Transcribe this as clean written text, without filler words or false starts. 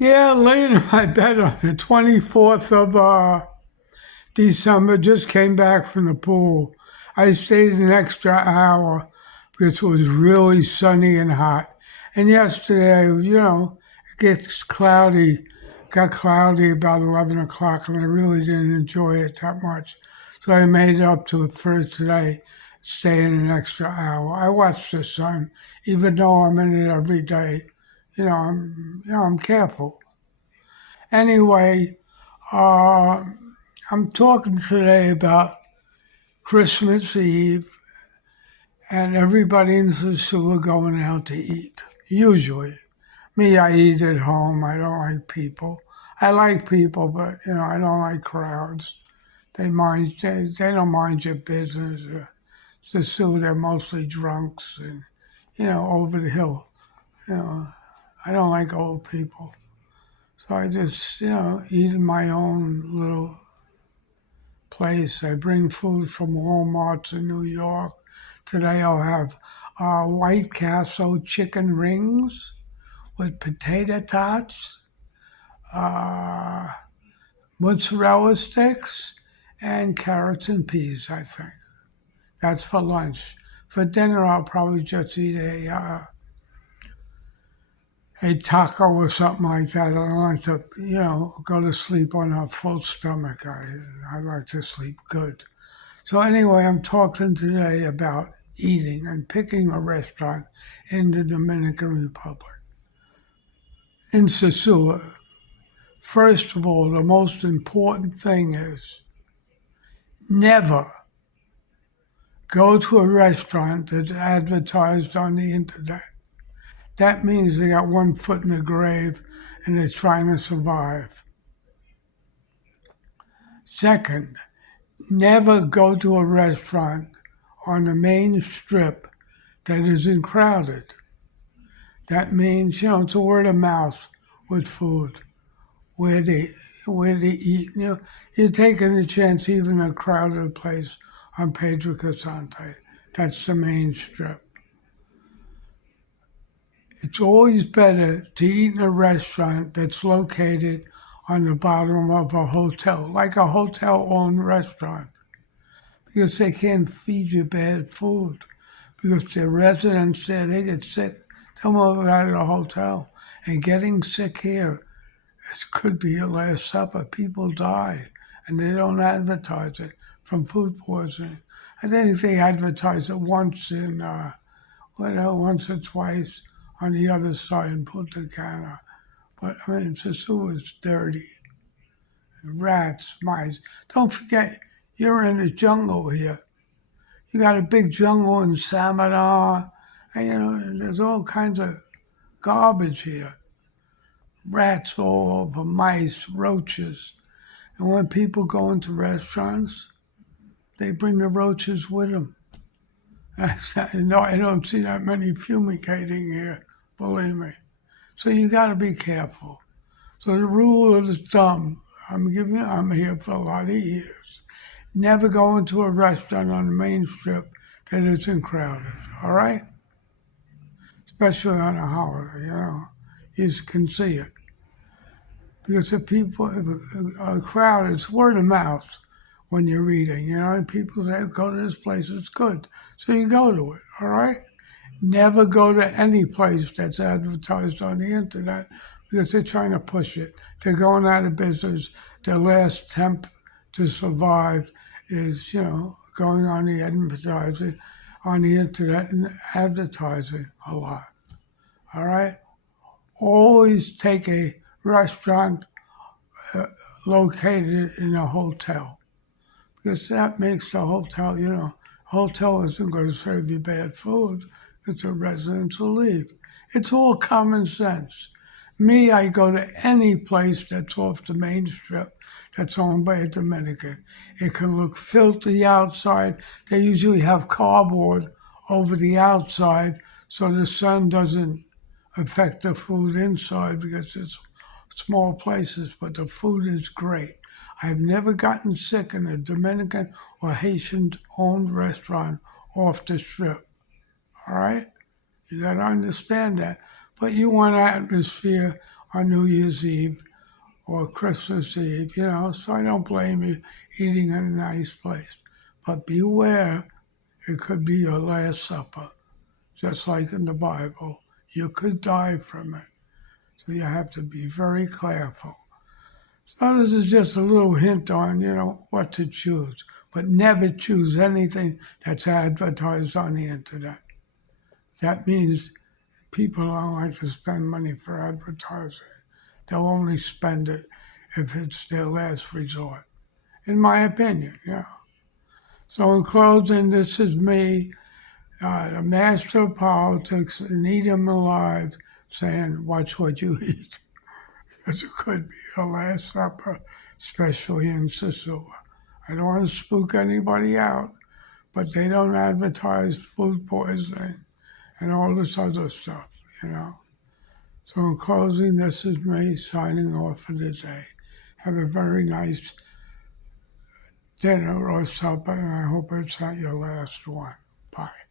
Yeah, laying in my bed on the 24th of December, just came back from the pool. I stayed an extra hour because it was really sunny and hot. And yesterday, it gets cloudy, got cloudy about 11 o'clock, and I really didn't enjoy it that much. So I made it up to for today, staying an extra hour. I watch the sun, even though I'm in it every day. I'm careful. Anyway, uh, I'm talking today about Christmas Eve and everybody in Sosua going out to eat. Usually. Me, I eat at home. I don't like people. I like people, but I don't like crowds. They don't mind your business. Sosua, they're mostly drunks and over the hill. You know, I don't like old people. So I just, eat in my own little place. I bring food from Walmart to New York. Today I'll have White Castle chicken rings with potato tots, uh, mozzarella sticks, and carrots and peas, I think. That's for lunch. For dinner, I'll probably just eat a taco or something like that. I don't like to, go to sleep on a full stomach. I like to sleep good. So anyway, I'm talking today about eating and picking a restaurant in the Dominican Republic. In Sosua, first of all, the most important thing is never go to a restaurant that's advertised on the internet. That means they got one foot in the grave and they're trying to survive. Second, never go to a restaurant on the main strip that isn't crowded. That means, it's a word of mouth with food, where they where they eat. You're taking a chance even a crowded place on Pedro Casante. That's the main strip. It's always better to eat in a restaurant that's located on the bottom of a hotel, like a hotel-owned restaurant, because they can't feed you bad food. Because the residents there, they get sick. They'll move out of the hotel. And getting sick here, it could be your last supper. People die, and they don't advertise it from food poisoning. I think they advertise it once once or twice on the other side in Punta Cana. But I mean, Sosua is dirty. Rats, mice. Don't forget, you're in the jungle here. You got a big jungle in Samaná, and there's all kinds of garbage here. Rats all over, mice, roaches. And when people go into restaurants, they bring the roaches with them. No, I don't see that many fumigating here, believe me. So you got to be careful. So the rule of the thumb, I'm here for a lot of years. Never go into a restaurant on the main strip that isn't crowded. All right, especially on a holiday. You can see it because if a crowd, it's word of mouth when you're eating. And people say, "Go to this place; it's good," so you go to it. All right. Never go to any place that's advertised on the internet because they're trying to push it. They're going out of business. Their last attempt to survive is, going on the advertising on the internet and advertising a lot. All right? Always take a restaurant located in a hotel because that makes the hotel, hotel isn't going to serve you bad food because the residents will leave. It's all common sense. Me, I go to any place that's off the main strip that's owned by a Dominican. It can look filthy outside. They usually have cardboard over the outside so the sun doesn't affect the food inside because it's small places, but the food is great. I've never gotten sick in a Dominican or Haitian owned restaurant off the strip. All right? You got to understand that. But you want atmosphere on New Year's Eve or Christmas Eve, so I don't blame you eating in a nice place. But beware, it could be your last supper, just like in the Bible. You could die from it. So you have to be very careful. So this is just a little hint on, what to choose. But never choose anything that's advertised on the internet. That means people don't like to spend money for advertising. They'll only spend it if it's their last resort, in my opinion, yeah. So in closing, this is me, the master of politics, and eat 'em alive, saying, watch what you eat. Because it could be your last supper, especially in Sosua. I don't want to spook anybody out, but they don't advertise food poisoning and all this other stuff. So in closing, this is me signing off for the day. Have a very nice dinner or supper, and I hope it's not your last one. Bye.